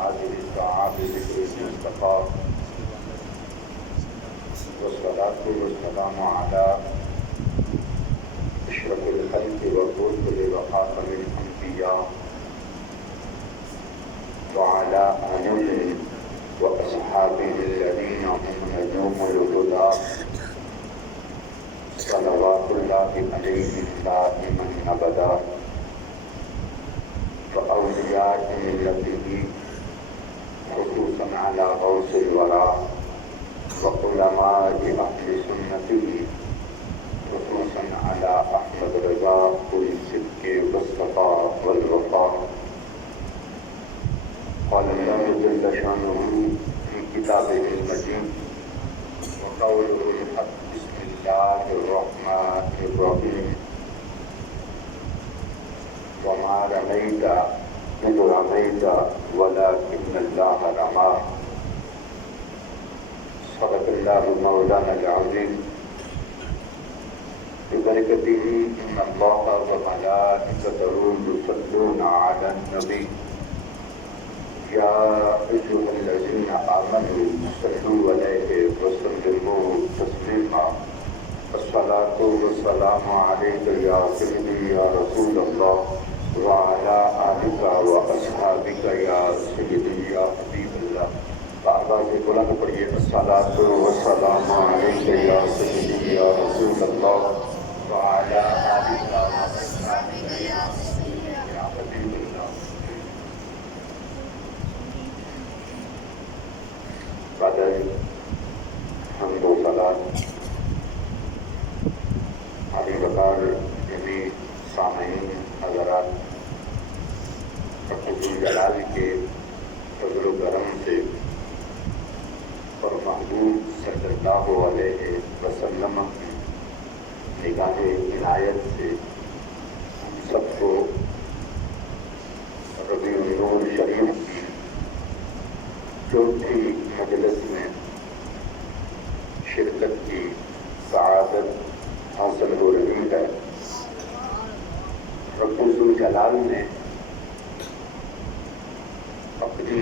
هذه الساعة بذكر المصطفى والصلاة والسلام على أشرف الخلق والرسل وخاتم الأنبياء وعلى آله وأصحابه الذين هم نجوم الهدى صلوات الله عليهم دائما أبدا وأولياء ملته خصوصا على غوث الورى وعلماء أهل سنته خصوصا على أحمد رضا بالصدق والصفاء والوفاء. قال الله جل شانه في كتابه المجيد وقوله الحق بسم الله الرحمن الرحيم وما رميت إذ رميت ولكن الله رمى. صدق الله مولانا العظيم. ببركته إن الله وملائكته يصلون على النبي يا أيها الذين آمنوا صلوا عليه وسلموا تسليما. الصلاة والسلام عليك يا سيدي يا رسول الله وعلى آلك وأصحابك يا سيدي يا حبيب الله. آواز بلند پڑھیے الصلاة والسلام عليك يا سيدي يا رسول الله وعلى آلك وأصحابك يا سيدي يا حبيب الله. بعد حمد و صلاة علی وقار یعنی سامعین حضرات حضور جلال کے فضل و کرم سے اور محبوب صلی اللہ علیہ وسلم کی نگاہ عنایت سے ہم سب کو ربیع النور شریف کی چوتھی مجلس میں شرکت کی سعادت حاصل ہو رہی ہے. رب ذوالجلال نے اپنی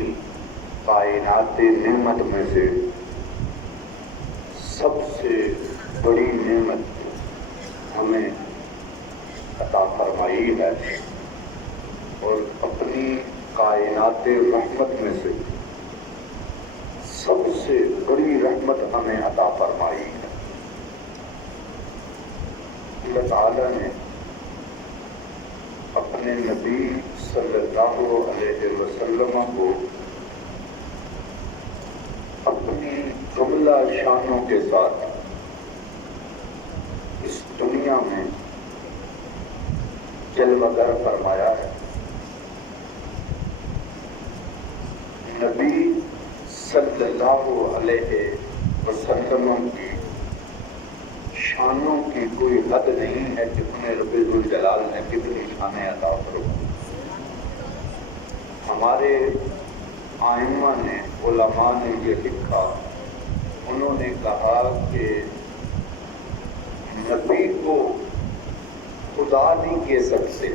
کائنات نعمت میں سے سب سے بڑی نعمت ہمیں عطا فرمائی ہے اور اپنی کائنات رحمت میں سے سب سے بڑی رحمت ہمیں عطا فرمائی ہے. اللہ تعالیٰ نے اپنے نبی صلی اللہ علیہ وسلم کو اپنی جملہ شانوں کے ساتھ اس دنیا میں جلوگر فرمایا ہے. نبی صلی اللہ علیہ وسلم کی شانوں کی کوئی حد نہیں ہے کہ انہیں رب ذوالجلال نے کتنی شانیں عطا فرمائیں. ہمارے آئمہ نے علماء نے یہ لکھا، انہوں نے کہا کہ نبی کو خدا نہیں کہہ سکتے،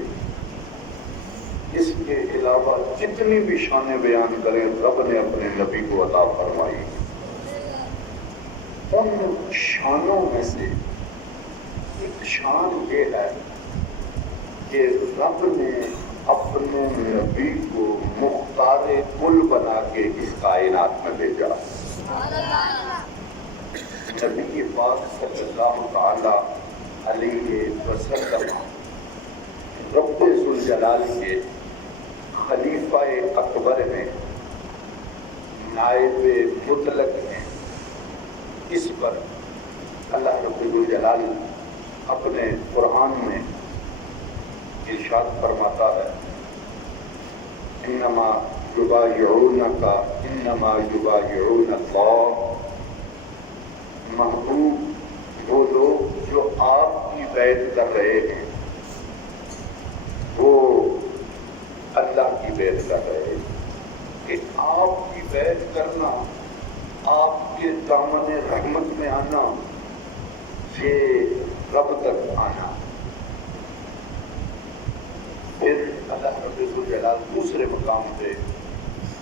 اس کے علاوہ جتنی بھی شانیں بیان کریں رب نے اپنے نبی کو عطا فرمائی. ان شانوں میں سے ایک شان یہ ہے کہ رب نے اپنے نبی کو مختار کل بنا کے اس کائنات میں بھیجا. نبی پاک صلی اللہ تعالی علیہ وسلم رب ذوالجلال کے خلیفہ اکبر ہیں، نائب مطلق ہیں. اس پر اللہ رب الجلال اپنے قرآن میں ارشاد فرماتا ہے انما یبایعونک اللہ. محبوب وہ لوگ جو آپ کی بیعت کر رہے ہیں وہ اللہ کی بیعت کر رہے ہیں. کہ آپ کی بیعت کرنا، آپ کے دامن رحمت میں آنا، یہ رب تک آنا. پھر اللہ رب الجلال دوسرے مقام پہ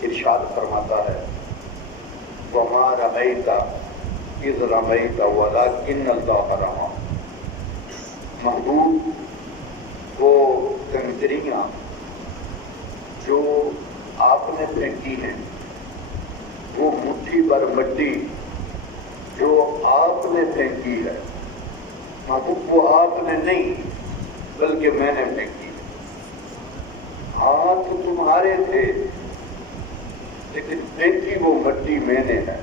ارشاد فرماتا ہے وَمَا رَمَيْتَ إِذْ رَمَيْتَ وَلَكِنَّ اللَّهَ رَمَى۔ محبوب وہ کنکریاں جو آپ نے پھینکی ہیں، وہ مٹھی بھر مٹی جو آپ نے پھینکی ہے، محبوب وہ آپ نے نہیں بلکہ میں نے پھینکی ہے۔ ہاتھ تمہارے تھے لیکن پھینکی وہ مٹی میں نے ہے۔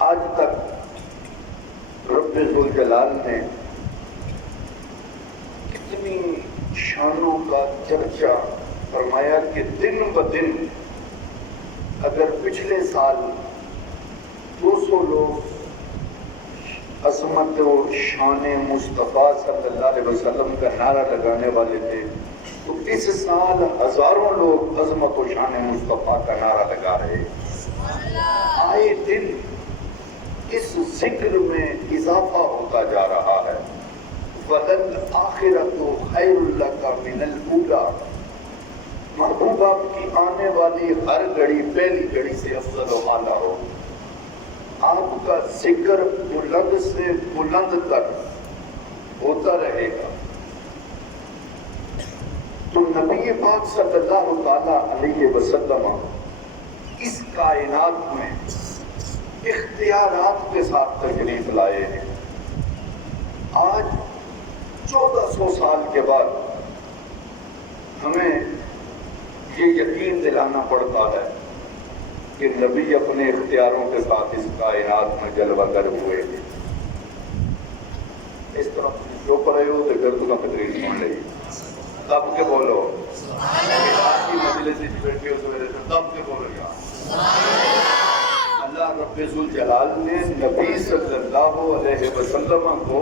آج تک رب ذوالجلال نے کتنی شانوں کا چرچا فرمایا کہ دن بدن اگر پچھلے سال 200 لوگ عظمت و شان مصطفیٰ صلی اللہ علیہ وسلم کا نعرہ لگانے والے تھے تو اس سال ہزاروں لوگ عظمت و شان مصطفیٰ کا نعرہ لگا رہے۔ آئے دن اس ذکر میں اضافہ ہوتا جا رہا ہے۔ وَلَلْآخِرَةُ خَيْرٌ لَكَ مِنَ الْأُولَىٰ۔ محبوب آپ کی آنے والی ہر گھڑی پہلی گھڑی سے افضل و اعلیٰ ہو۔ آپ کا ذکر بلند سے بلند تک ہوتا رہے گا۔ تو نبی پاک صلی اللہ تعالیٰ علیہ وسلم اس کائنات میں اختیارات کے ساتھ تشریف لائے ہیں۔ آج 1400 سال کے بعد ہمیں یہ یقین دلانا پڑتا ہے کہ نبی اپنے اختیاروں کے ساتھ اس کائنات میں جلوہ گر ہوئے ہیں۔ اس طرح جو پڑھے ہو تو گھر تو تقریر سن لے دب کے بولو، کی مجلس سے بیٹھے ہو سویرے سے دب کے بولو یار۔ اللہ رب ذوالجلال نے نبی صلی اللہ علیہ وسلم کو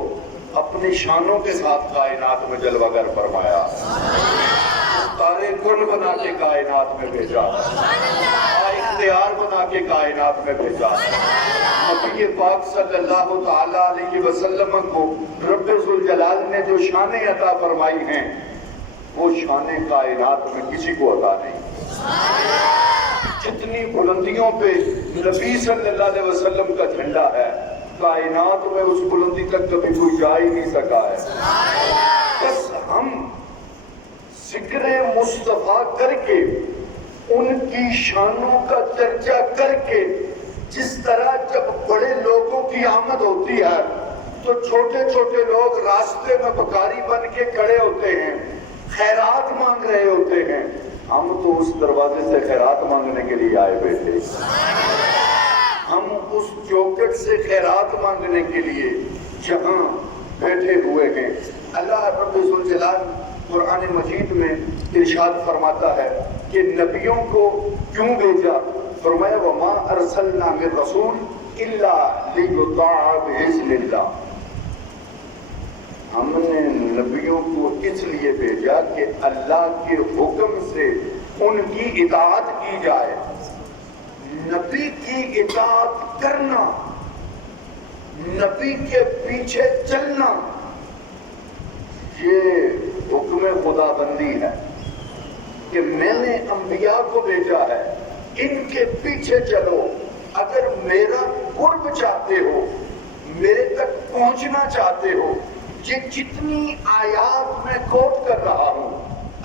اپنی شانوں کے ساتھ کائنات میں جلوہ گر فرمایا، تارے کن بنا کے کائنات میں بھیجا، اختیار بنا کے کائنات میں بھیجا۔ نبی پاک صلی اللہ تعالیٰ علیہ وسلم کو رب ذوالجلال نے جو شانیں عطا فرمائی ہیں وہ شانیں کائنات میں کسی کو عطا نہیں۔ جتنی بلندیوں پہ نبی صلی اللہ علیہ وسلم کا جھنڈا ہے کائنات میں اس بلندی تک کبھی کوئی جا ہی نہیں سکا ہے۔ بس ہم ذکر مصطفیٰ کر کے ان کی شانوں کا چرچا کر کے، جس طرح جب بڑے لوگوں کی آمد ہوتی ہے تو چھوٹے چھوٹے لوگ راستے میں بھکاری بن کے کھڑے ہوتے ہیں، خیرات مانگ رہے ہوتے ہیں، ہم تو اس دروازے سے خیرات مانگنے کے لیے آئے بیٹھے، ہم اس چوکٹ سے خیرات مانگنے کے لیے جہاں بیٹھے ہوئے ہیں۔ اللہ رب ذوالجلال قرآن مجید میں ارشاد فرماتا ہے کہ نبیوں کو کیوں بھیجا؟ فرمایا وَمَا أَرْسَلْنَا مِن رَسُولٍ إِلَّا لِيُطَاعَ بِإِذْنِ اللَّهِ۔ ہم نے نبیوں کو اس لیے بھیجا کہ اللہ کے حکم سے ان کی اطاعت کی جائے۔ نبی کی اطاعت کرنا، نبی کے پیچھے چلنا، یہ حکم خدا بندی ہے کہ میں نے انبیاء کو بھیجا ہے، ان کے پیچھے چلو۔ اگر میرا قرب چاہتے ہو، میرے تک پہنچنا چاہتے ہو، یہ جتنی آیات میں کوٹ کر رہا ہوں،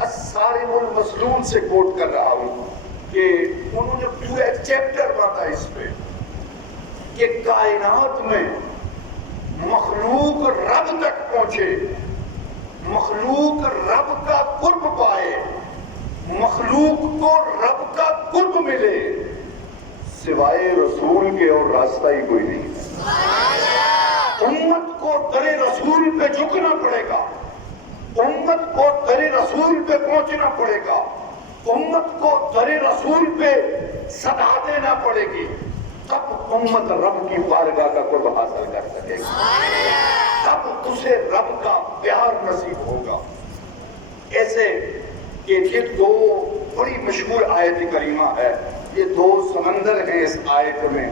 الصارم المسلول سے کوٹ کر رہا ہوں کہ انہوں نے پورا چیپٹر باندھا اس پہ کہ کائنات میں مخلوق رب تک پہنچے، مخلوق رب کا قرب پائے، مخلوق کو رب کا قرب ملے، سوائے رسول کے اور راستہ ہی کوئی نہیں۔ امت کو در رسول پہ جھکنا پڑے گا، امت کو در رسول پہ پہنچنا پڑے گا، امت کو در رسول پہ صدا دینا پڑے گی، تب امت رب کی بارگاہ کا قرب حاصل کر سکے گی، تب اسے رب کا پیار نصیب ہوگا۔ ایسے کہ یہ دو بڑی مشہور آیت کریمہ ہے، یہ دو سمندر ہیں اس آیت میں۔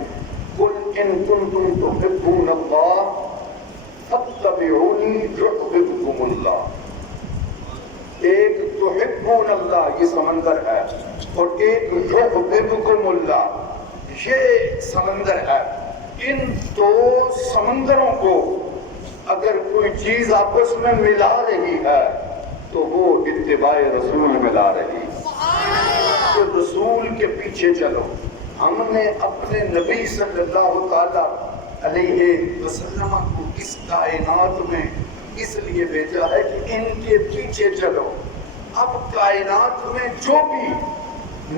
قُلْ إِن كُنتُمْ تُحِبُّونَ اللَّهَ فَاتَّبِعُونِي يُحْبِبْكُمُ اللَّهُ۔ ایک تحبون اللہ یہ سمندر ہے، اور ایک یحببکم اللہ یہ سمندر ہے۔ ان دو سمندروں کو اگر کوئی چیز آپس میں ملا رہی ہے تو وہ اتباع رسول ملا رہی ہے۔ تو رسول کے پیچھے چلو۔ ہم نے اپنے نبی صلی اللہ تعالی علیہ وسلم کو اس کائنات میں اس لیے بھیجا ہے کہ ان کے پیچھے چلو۔ اب کائنات میں جو بھی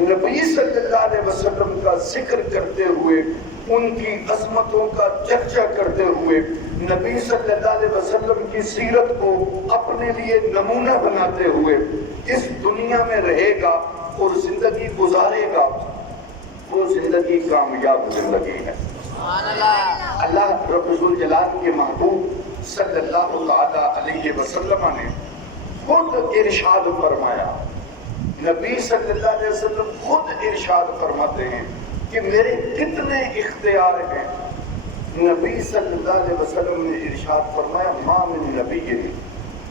نبی صلی اللہ علیہ وسلم کا ذکر کرتے ہوئے، ان کی عظمتوں کا چرچا کرتے ہوئے، نبی صلی اللہ علیہ وسلم کی سیرت کو اپنے لیے نمونہ بناتے ہوئے اس دنیا میں رہے گا اور زندگی گزارے گا، وہ زندگی کامیاب زندگی ہے۔ اللہ رب الجلال کے محبوب صلی اللہ تعالی علیہ وسلم نے خود ارشاد فرمایا، نبی صلی اللہ علیہ وسلم خود ارشاد فرماتے ہیں کہ میرے کتنے اختیار ہیں۔ نبی صلی اللہ علیہ وسلم نے ارشاد فرمایا، ما من نبی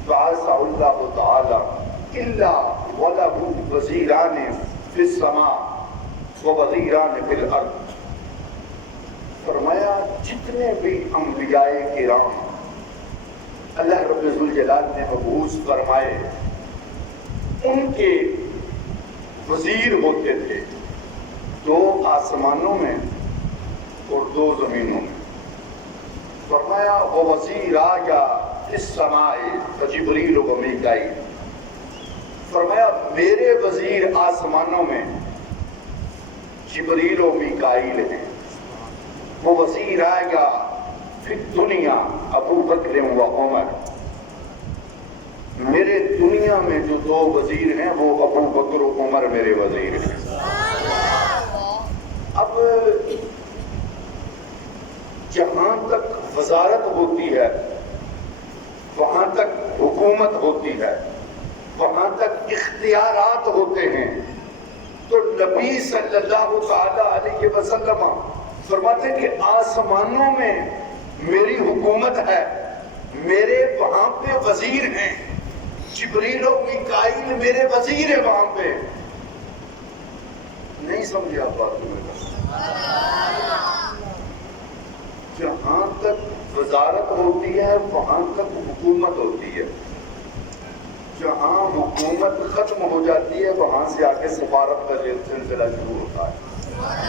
بعث اللہ تعالی الا ولہ وزیران فی السماء ووزیران فی الارض۔ فرمایا جتنے بھی انبیاء کرام اللہ رب الجلال نے مبعوث فرمائے ان کے وزیر ہوتے تھے، دو آسمانوں میں اور دو زمینوں میں۔ فرمایا وَوَزِيرَايَ فِي السَّمَاءِ فَجِبْرِيلُ وَمِيكَائیل۔ فرمایا میرے وزیر آسمانوں میں جبریل و میکائیل ہیں۔ وَوَزِيرَايَ فِي الدُّنْيَا ابو بکر و عمر۔ میرے دنیا میں جو دو وزیر ہیں وہ ابو بکر و عمر میرے وزیر ہیں۔ اب جہاں تک وزارت ہوتی ہے، وہاں تک حکومت ہوتی ہے، وہاں تک اختیارات ہوتے ہیں، تو نبی صلی اللہ تعالی علیہ وسلم فرماتے کہ آسمانوں میں میری حکومت ہے، میرے وہاں پہ وزیر ہیں، جبریل و میکائیل میرے وزیر ہیں وہاں پہ۔ نہیں سمجھے آپ بات کو؟ جہاں تک وزارت ہوتی ہے وہاں تک حکومت ہوتی ہے، جہاں حکومت ختم ہو جاتی ہے وہاں سے آگے سفارت کا سلسلہ شروع ہوتا ہے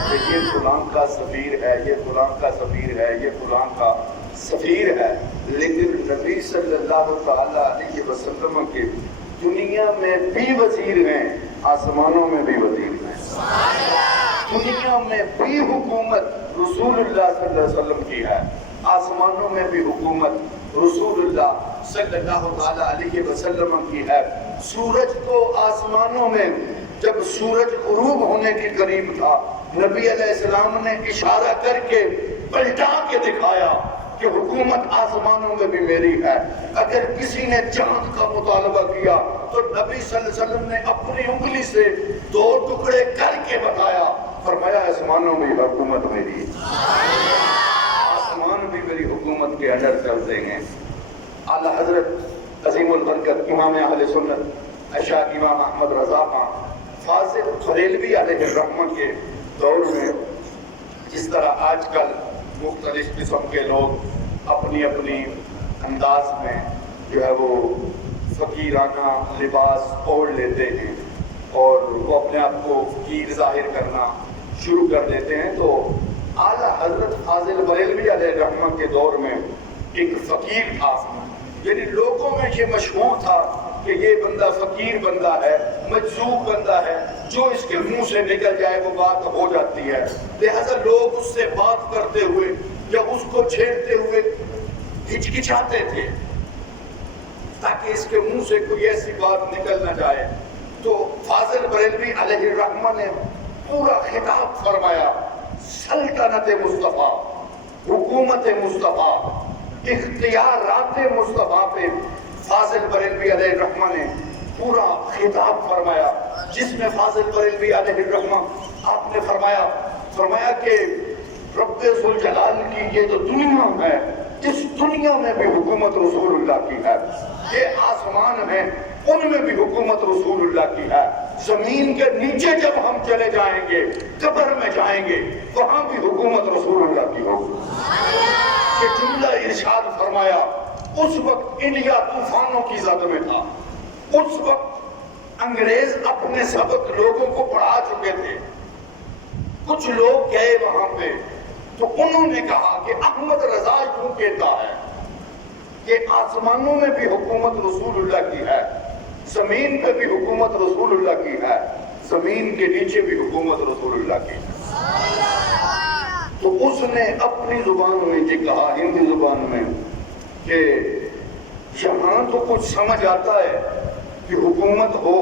کہ یہ فلاں کا سفیر ہے، یہ فلاں کا سفیر ہے، یہ فلاں کا سفیر ہے۔ لیکن نبی صلی اللہ تعالی علیہ وسلم کے دنیا میں بھی وزیر ہیں، آسمانوں میں بھی وزیر ہیں۔ دنیا میں بھی حکومت رسول اللہ صلی اللہ علیہ وسلم کی ہے، آسمانوں میں بھی حکومت رسول اللہ صلی اللہ تعالی علیہ وسلم کی ہے۔ سورج کو آسمانوں میں جب سورج غروب ہونے کے قریب تھا، نبی علیہ السلام نے اشارہ کر کے پلٹا کے دکھایا کہ حکومت آسمانوں میں بھی میری ہے۔ اگر کسی نے چاند کا مطالبہ کیا تو نبی صلی اللہ علیہ وسلم نے اپنی انگلی سے دو ٹکڑے کر کے بتایا، فرمایا آسمانوں میں حکومت میری ہے، آسمان بھی میری حکومت کے انڈر چلتے ہیں۔ اعلیٰ حضرت عظیم البرکت امام اہل سنت اشاع امام احمد رضا خان فاضل بریلوی علیہ الرحمہ کے دور میں جس طرح آج کل مختلف قسم کے لوگ اپنی اپنی انداز میں جو ہے وہ فقیرانہ لباس اوڑھ لیتے ہیں اور وہ اپنے آپ کو فقیر ظاہر کرنا شروع کر دیتے ہیں، تو اعلیٰ حضرت فاضل بریلوی علیہ الرحمہ کے دور میں ایک فقیر تھا، یعنی لوگوں میں یہ مشہور تھا کہ یہ بندہ فقیر بندہ ہے، مجذوب بندہ ہے، جو اس کے منہ سے نکل جائے وہ بات ہو جاتی ہے، لہذا لوگ اس سے بات کرتے ہوئے یا اس کو چھیڑتے ہوئے ہچکچاتے تھے تاکہ اس کے منہ سے کوئی ایسی بات نکل نہ جائے۔ تو فاضل بریلوی علیہ الرحمہ نے پورا خطاب فرمایا، سلطنت مصطفیٰ، حکومت مصطفیٰ، اختیارات مصطفیٰ پہ فاضل بریلوی علیہ الرحمہ نے پورا خطاب فرمایا، جس میں فاضل بریلوی علیہ الرحمہ آپ نے فرمایا کہ رب ذوالجلال کی یہ جو دنیا ہے، اس دنیا میں بھی حکومت رسول اللہ کی ہے۔ یہ آسمان ہے، ان میں بھی حکومت رسول اللہ کی ہے. زمین کے نیچے جب ہم چلے جائیں گے، قبر میں جائیں گے، وہاں بھی حکومت رسول اللہ کی ہوگی. یہ جملہ ارشاد فرمایا. اس وقت انڈیا طوفانوں کی زد میں تھا. اس وقت انگریز اپنے سبق لوگوں کو پڑھا چکے تھے. کچھ لوگ گئے وہاں پہ تو انہوں نے کہا کہ احمد رضا یوں کہتا ہے کہ آسمانوں میں بھی حکومت رسول اللہ کی ہے، زمین پہ بھی حکومت رسول اللہ کی ہے، زمین کے نیچے بھی حکومت رسول اللہ کی ہے. تو اس نے اپنی زبان میں یہ کہا، ہندی زبان میں، کہ یہاں تو کچھ سمجھ آتا ہے کہ حکومت ہو،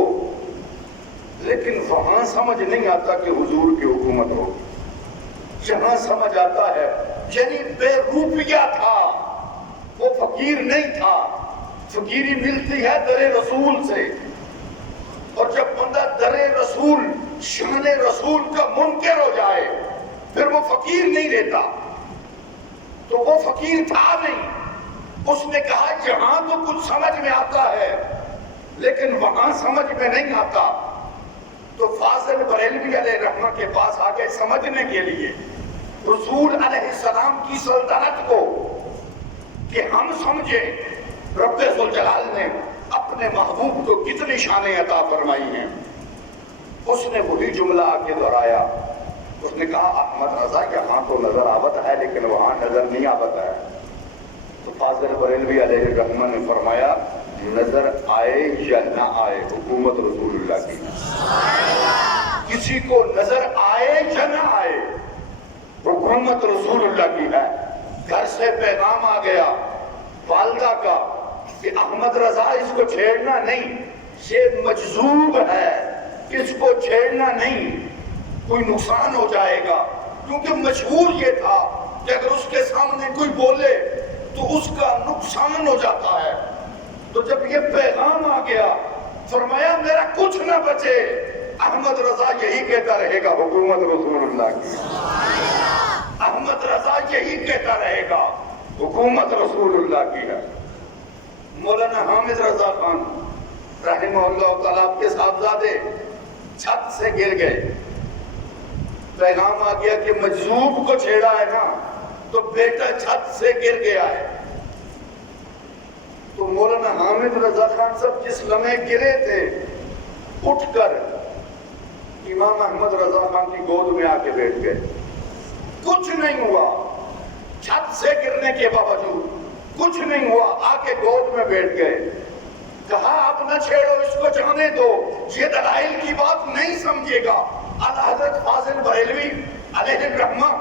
لیکن وہاں سمجھ نہیں آتا کہ حضور کی حکومت ہو. یہاں سمجھ آتا ہے، یعنی بے روپیہ تھا، وہ فقیر نہیں تھا. فقیری ملتی ہے در رسول سے، اور جب بندہ در رسول، شان رسول کا منکر ہو جائے پھر وہ فقیر نہیں رہتا. تو وہ فقیر تھا نہیں. اس نے کہا یہاں تو کچھ سمجھ میں آتا ہے لیکن وہاں سمجھ میں نہیں آتا. تو فاضل بریلوی علیہ رحمہ کے پاس آ کے سمجھنے کے لیے رسول علیہ السلام کی سلطنت کو کہ ہم سمجھیں رب ذوالجلال نے اپنے محبوب کو کتنی شانیں عطا فرمائی ہیں. اس نے وہی جملہ آ کے دہرایا. اس نے کہا احمد رضا یہاں تو نظر آوت ہے لیکن وہاں نظر نہیں آوت ہے. تو فاضل بریلوی علیہ الرحمہ نے فرمایا نظر آئے یا نہ آئے حکومت رسول اللہ کی. کسی کو نظر آئے یا نہ آئے حکومت رسول اللہ کی ہے. گھر سے پیغام آ گیا والدہ کا کہ احمد رضا اس کو چھیڑنا نہیں، یہ مجذوب ہے، اس کو چھیڑنا نہیں، کوئی نقصان ہو جائے گا. کیونکہ مشہور یہ تھا کہ اگر اس کے سامنے کوئی بولے تو اس کا نقصان ہو جاتا ہے. تو جب یہ پیغام آ گیا فرمایا میرا کچھ نہ بچے، احمد رضا یہی کہتا رہے گا حکومت رسول اللہ کی. احمد رضا یہی کہتا رہے گا حکومت رسول اللہ کی ہے. مولانا حامد رضا خان رحمہ اللہ تعالیٰ کے صاحبزادے چھت سے گر گئے. پیغام آ گیا کہ مجذوب کو چھیڑا ہے نا، تو بیٹا چھت سے گر گیا ہے. تو مولانا حامد رضا خان صاحب جس لمحے گرے تھے اٹھ کر امام احمد رضا خان کی گود میں آ کے بیٹھ گئے. کچھ نہیں ہوا، چھت سے گرنے کے باوجود کچھ نہیں ہوا، آ کے گود میں بیٹھ گئے. کہا اب نہ چھیڑو، اس کو جانے دو، یہ دلائل کی بات نہیں سمجھے گا. حضرت فاضل بریلوی علیہ الرحمہ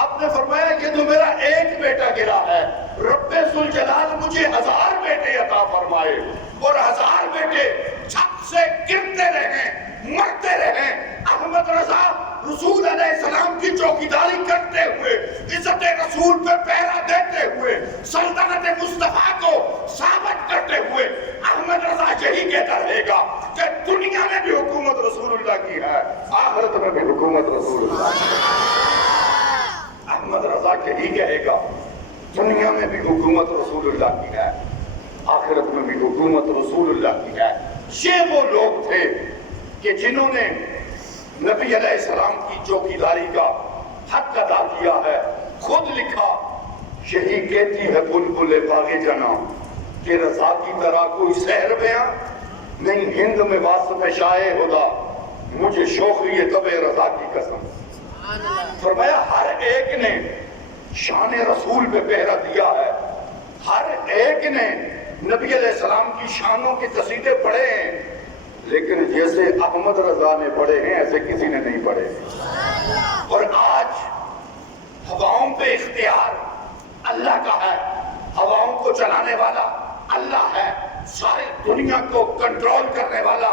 آپ نے فرمایا یہ تو میرا ایک بیٹا گرا ہے، رب ذوالجلال مجھے 1000 بیٹے عطا فرمائے، اور 1000 بیٹے چھت سے گرتے رہے، مرتے رہے. احمد رضا رسول علیہ السلام کی چوکیداری کرتے ہوئے، عزت رسول پہ پہرا دیتے ہوئے، سلطنت مصطفیٰ کو ثابت کرتے ہوئے احمد رضا یہی کہتا رہے گا کہ دنیا میں بھی حکومت رسول اللہ کی ہے، آخرت میں بھی حکومت رسول اللہ کی ہے. احمد رضا یہی کہے گا دنیا میں بھی حکومت رسول اللہ کی ہے، آخرت میں بھی حکومت رسول اللہ کی ہے. یہ وہ لوگ تھے کہ جنہوں نے نبی علیہ السلام کی چوکیداری کا حق ادا کیا ہے. خود لکھا یہی کہتی ہے بلبل باغ جنا کہ رضا کی طرح کوئی سحر بیاں نہیں، ہند میں واسف شائع خدا مجھے شوخی طب رضا کی قسم. فرمایا ہر ایک نے شان رسول پہ پہرا دیا ہے، ہر ایک نے نبی علیہ السلام کی شانوں کے قصیدے پڑھے ہیں، لیکن جیسے احمد رضا نے پڑھے ہیں ایسے کسی نے نہیں پڑھے. اور آج ہواؤں پہ اختیار اللہ کا ہے، ہواؤں کو چلانے والا اللہ ہے، ساری دنیا کو کنٹرول کرنے والا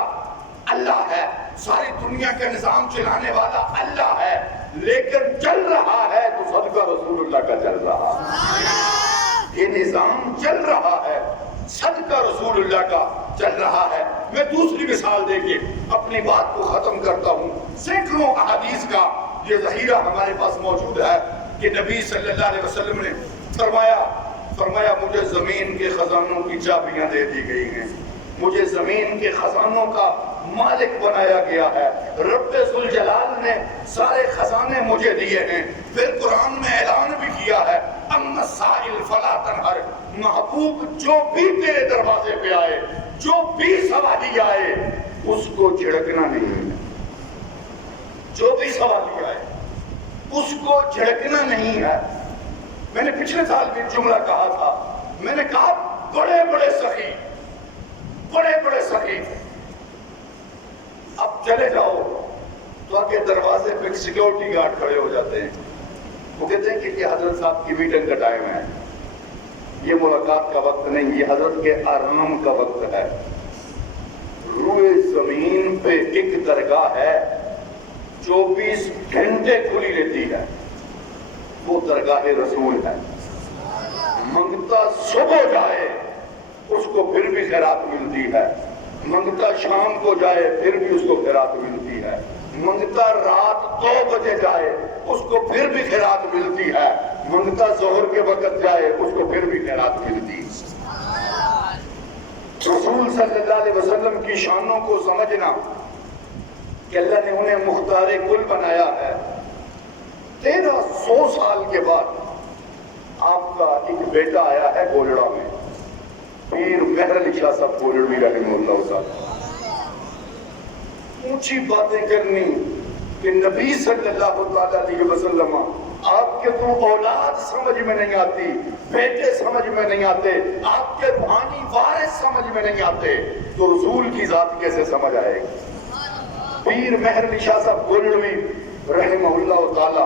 اللہ ہے، ساری دنیا کا نظام چلانے والا اللہ ہے، لیکن چل رہا ہے تو صدقہ رسول اللہ کا چل رہا ہے. یہ نظام چل رہا ہے، صدقہ رسول اللہ کا چل رہا ہے. میں دوسری مثال دے کے اپنی بات کو ختم کرتا ہوں. سینکڑوں احادیث کا یہ ذخیرہ ہمارے پاس موجود ہے کہ نبی صلی اللہ علیہ وسلم نے فرمایا مجھے زمین کے خزانوں کی چابیاں دے دی گئی ہیں، مجھے زمین کے خزانوں کا مالک بنایا گیا ہے، رب ذوالجلال نے سارے خزانے مجھے دیے ہیں۔ پھر قرآن میں اعلان بھی کیا ہے اما السائل فلا تنہر، محبوب جو بھی تیرے دروازے پہ آئے، جو بھی سوالی آئے اس کو جھڑکنا نہیں ہے، جو بھی سوالی آئے اس کو جھڑکنا نہیں ہے۔ میں نے پچھلے سال بھی جملہ کہا تھا، میں نے کہا بڑے بڑے سخی، بڑے بڑے سخی اب چلے جاؤ تو آگے دروازے پہ سیکیورٹی گارڈ کھڑے ہو جاتے ہیں، وہ کہتے ہیں کہ یہ حضرت صاحب کی میٹنگ کا ٹائم ہے، یہ ملاقات کا وقت نہیں، یہ حضرت کے آرام کا وقت ہے۔ روئے زمین پہ ایک درگاہ ہے 24 گھنٹے کھلی رہتی ہے، وہ درگاہ رسول ہے۔ منگتا صبح جائے اس کو پھر بھی خیرات ملتی ہے، منگتا شام کو جائے پھر بھی اس کو خیرات ملتی ہے، منگتا رات 2 بجے جائے اس کو پھر بھی خیرات ملتی ہے، منگتا ظہر کے وقت جائے اس کو پھر بھی خیرات ملتی ہے۔ رسول صلی اللہ علیہ وسلم کی شانوں کو سمجھنا کہ اللہ نے انہیں مختار کل بنایا ہے۔ 1300 سال کے بعد آپ کا ایک بیٹا آیا ہے گولڑا میں، پیر مہر علی شاہ صاحب گولڑوی رحمہ اللہ صاحب، اونچی باتیں کرنی کہ نبی صلی اللہ علیہ وسلم آپ کے تو اولاد سمجھ میں نہیں آتی، بیٹے سمجھ میں نہیں آتے، آپ کے روحانی وارث سمجھ میں نہیں آتے، تو رسول کی ذات کیسے سمجھ آئے گی؟ پیر مہر علی شاہ صاحب گولڑوی رحمہ اللہ تعالی،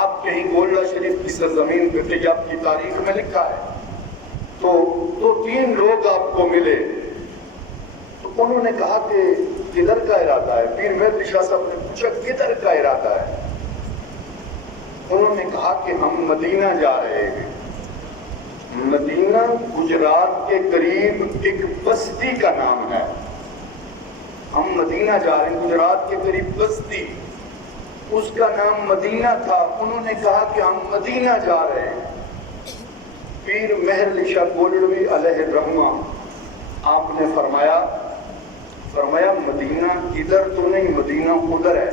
آپ کہیں گولڑا شریف کی سرزمین پہ تھے، آپ کی تاریخ میں لکھا ہے، تو 3 لوگ آپ کو ملے، تو انہوں نے کہا کہ کدھر کا ارادہ ہے؟ پیر مہر علی شاہ صاحب نے پوچھا کدھر کا ارادہ ہے؟ انہوں نے کہا کہ ہم مدینہ جا رہے ہیں۔ مدینہ گجرات کے قریب ایک بستی کا نام ہے، ہم مدینہ جا رہے ہیں، گجرات کے قریب بستی، اس کا نام مدینہ تھا۔ انہوں نے کہا کہ ہم مدینہ جا رہے ہیں۔ پیر مہر علی شاہ گولڑوی علیہ الرحمہ آپ نے فرمایا مدینہ ادھر تو نہیں، مدینہ ادھر ہے۔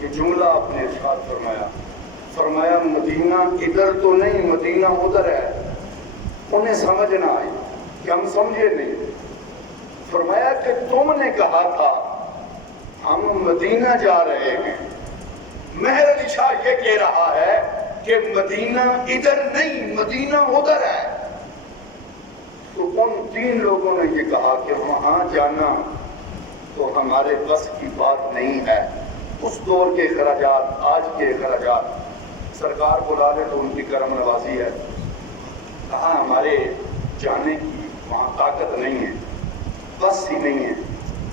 یہ جملہ آپ نے ارشاد فرمایا مدینہ ادھر تو نہیں، مدینہ ادھر ہے۔ انہیں سمجھ نہ آئی کہ ہم سمجھے نہیں۔ فرمایا کہ تم نے کہا تھا ہم مدینہ جا رہے ہیں، مہر علی شاہ یہ کہہ رہا ہے کہ مدینہ ادھر نہیں، مدینہ ادھر ہے۔ تو ان 3 لوگوں نے یہ کہا کہ وہاں جانا تو ہمارے بس کی بات نہیں ہے، اس دور کے اخراجات، آج کے اخراجات، سرکار بلا لے تو ان کی کرم نوازی ہے، کہاں ہمارے جانے کی وہاں طاقت نہیں ہے، بس ہی نہیں ہے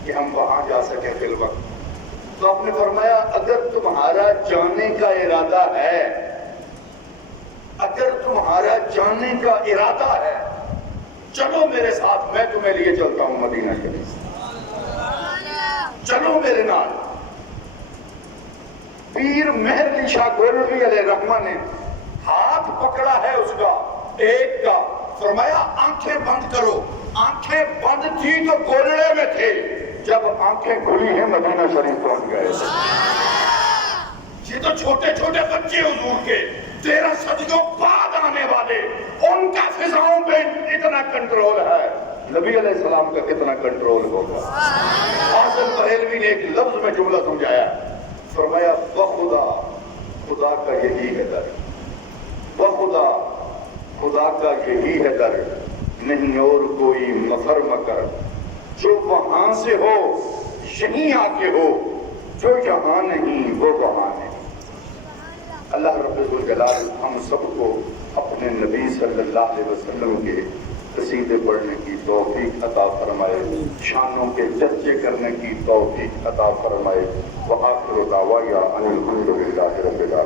کہ ہم وہاں جا سکیں فی الوقت۔ تو آپ نے فرمایا اگر تمہارا جانے کا ارادہ ہے، اگر تمہارا جانے کا ارادہ ہے، چلو میرے ساتھ، میں تمہیں لیے چلتا ہوں مدینہ شریف، چلو میرے نال۔ پیر مہر علی شاہ گولڑوی علیہ الرحمہ نے ہاتھ پکڑا ہے اس کا ایک کا، فرمایا آنکھیں بند کرو۔ آنکھیں بند تھی تو گولڑے میں تھے، جب آنکھیں کھلی ہیں مدینہ شریف پہنچ گئے۔ یہ تو چھوٹے چھوٹے بچے حضور کے 13 صدیوں بعد آنے والے، ان کا فضاؤں پہ اتنا کنٹرول ہے، نبی علیہ السلام کا کتنا کنٹرول ہوگا؟ حاصل بریلوی نے ایک لفظ میں جملہ سمجھایا، فرمایا بخدا، خدا کا یہی ہے در، بخدا، خدا کا یہی ہے در، نہیں اور کوئی مفر مکر، جو وہاں سے ہو یہیں آ کے ہو، جو یہاں نہیں وہ وہاں نہیں۔ اللہ رب الجلال ہم سب کو اپنے نبی صلی اللہ علیہ وسلم کے قصیدے پڑھنے کی توفیق عطا فرمائے، شانوں کے چرچے کرنے کی توفیق عطا فرمائے۔ وآخر دعوانا ان الحمد للہ رب العالمین۔